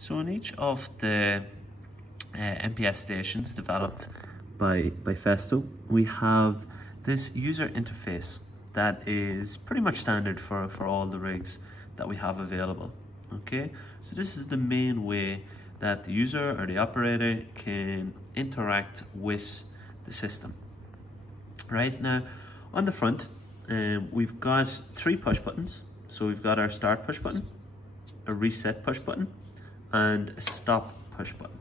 So in each of the MPS stations developed by Festo, we have this user interface that is pretty much standard for all the rigs that we have available. Okay, so this is the main way that the user or the operator can interact with the system. Right now, on the front, we've got 3 push buttons. So we've got our start push button, a reset push button, and a stop push button.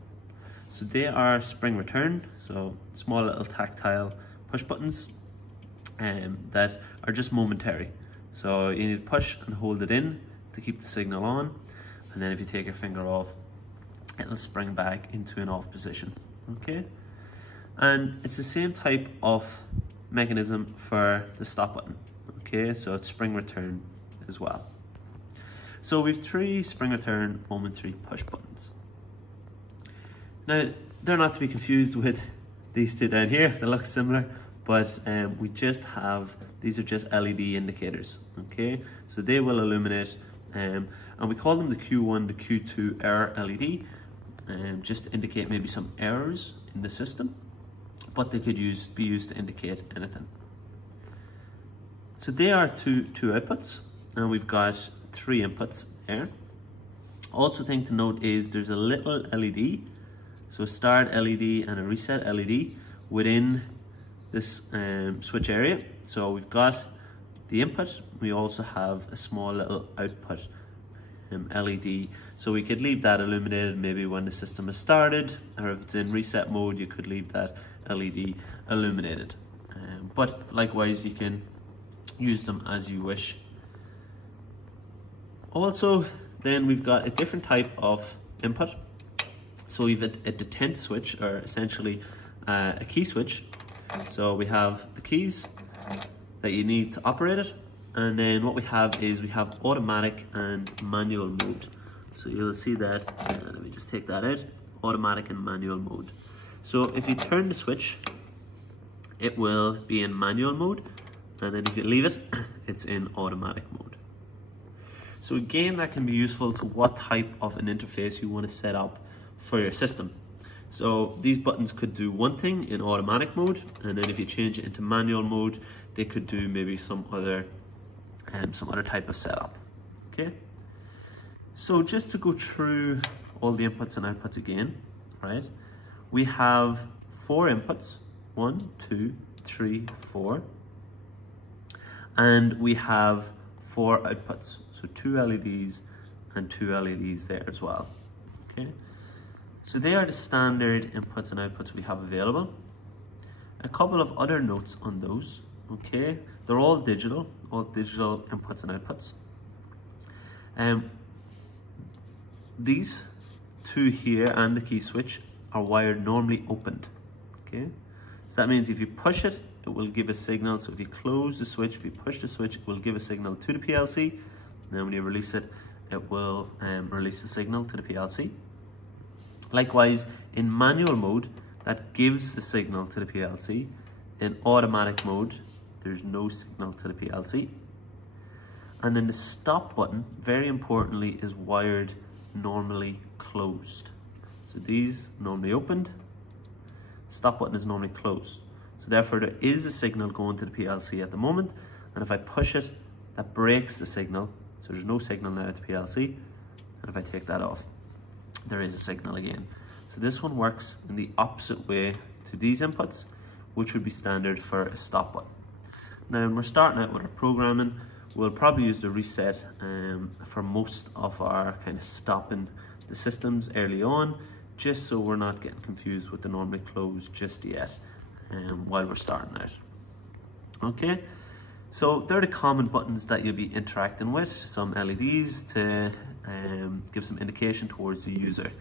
So they are spring return, so small little tactile push buttons that are just momentary. So you need to push and hold it in to keep the signal on, and then if you take your finger off, it'll spring back into an off position. Okay, and it's the same type of mechanism for the stop button. Okay, so it's spring return as well. So we've 3 spring return momentary push buttons. Now they're not to be confused with these 2 down here. They look similar, but we just have, these are just LED indicators. Okay, so they will illuminate, and we call them the Q1 to Q2 error LED, just to indicate maybe some errors in the system, but they could be used to indicate anything. So they are two outputs, and we've got 3 inputs here. Also thing to note is there's a little LED, so a start LED and a reset LED within this switch area. So we've got the input, we also have a small little output LED, so we could leave that illuminated maybe when the system is started, or if it's in reset mode you could leave that LED illuminated, but likewise you can use them as you wish. Also then we've got a different type of input, so we've a detent switch, or essentially a key switch. So we have the keys that you need to operate it, and then what we have is we have automatic and manual mode. So you'll see that, let me just take that out, automatic and manual mode. So if you turn the switch, it will be in manual mode, and then if you leave it, it's in automatic mode. So again, that can be useful to what type of an interface you want to set up for your system. So these buttons could do one thing in automatic mode, and then if you change it into manual mode, they could do maybe some other type of setup. Okay, so just to go through all the inputs and outputs again, right? We have 4 inputs, 1, 2, 3, 4, and we have 4 outputs, so 2 LEDs and 2 LEDs there as well. Okay, so they are the standard inputs and outputs we have available. A couple of other notes on those. Okay, they're all digital inputs and outputs. These 2 here and the key switch are wired normally opened. Okay, so that means if you push it, it will give a signal. So if you close the switch, if you push the switch, it will give a signal to the PLC. And then when you release it, it will release the signal to the PLC. Likewise, in manual mode, that gives the signal to the PLC. In automatic mode, there's no signal to the PLC. And then the stop button, very importantly, is wired normally closed. So these normally opened, stop button is normally closed. So therefore there is a signal going to the PLC at the moment, and if I push it, that breaks the signal. So there's no signal now at the PLC, and if I take that off, there is a signal again. So this one works in the opposite way to these inputs, which would be standard for a stop button. Now when we're starting out with our programming, we'll probably use the reset for most of our kind of stopping the systems early on, just so we're not getting confused with the normally closed just yet while we're starting out. Okay, so they're the common buttons that you'll be interacting with, some LEDs to give some indication towards the user.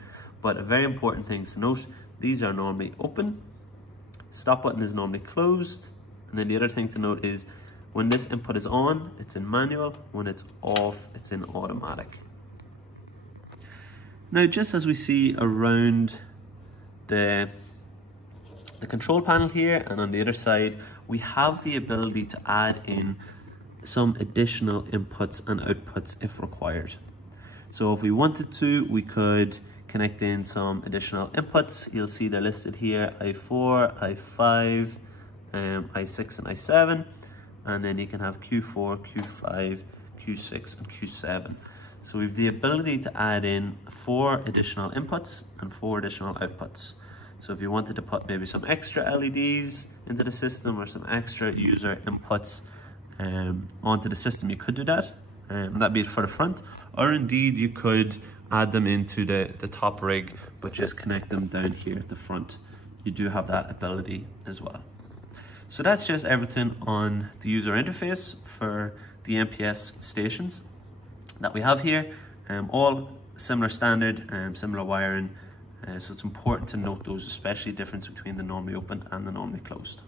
But a very important thing to note, these are normally open, stop button is normally closed, and then the other thing to note is when this input is on, it's in manual, when it's off, it's in automatic. Now just as we see around the control panel here, and on the other side, we have the ability to add in some additional inputs and outputs if required. So if we wanted to, we could connect in some additional inputs. You'll see they're listed here, I4, I5, I6 and I7, and then you can have Q4, Q5, Q6 and Q7. So we have the ability to add in 4 additional inputs and 4 additional outputs. So if you wanted to put maybe some extra LEDs into the system or some extra user inputs onto the system, you could do that. That'd be for the front, or indeed you could add them into the top rig, but just connect them down here at the front. You do have that ability as well. So that's just everything on the user interface for the MPS stations that we have here. All similar standard, similar wiring. So it's important to note those, especially the difference between the normally opened and the normally closed.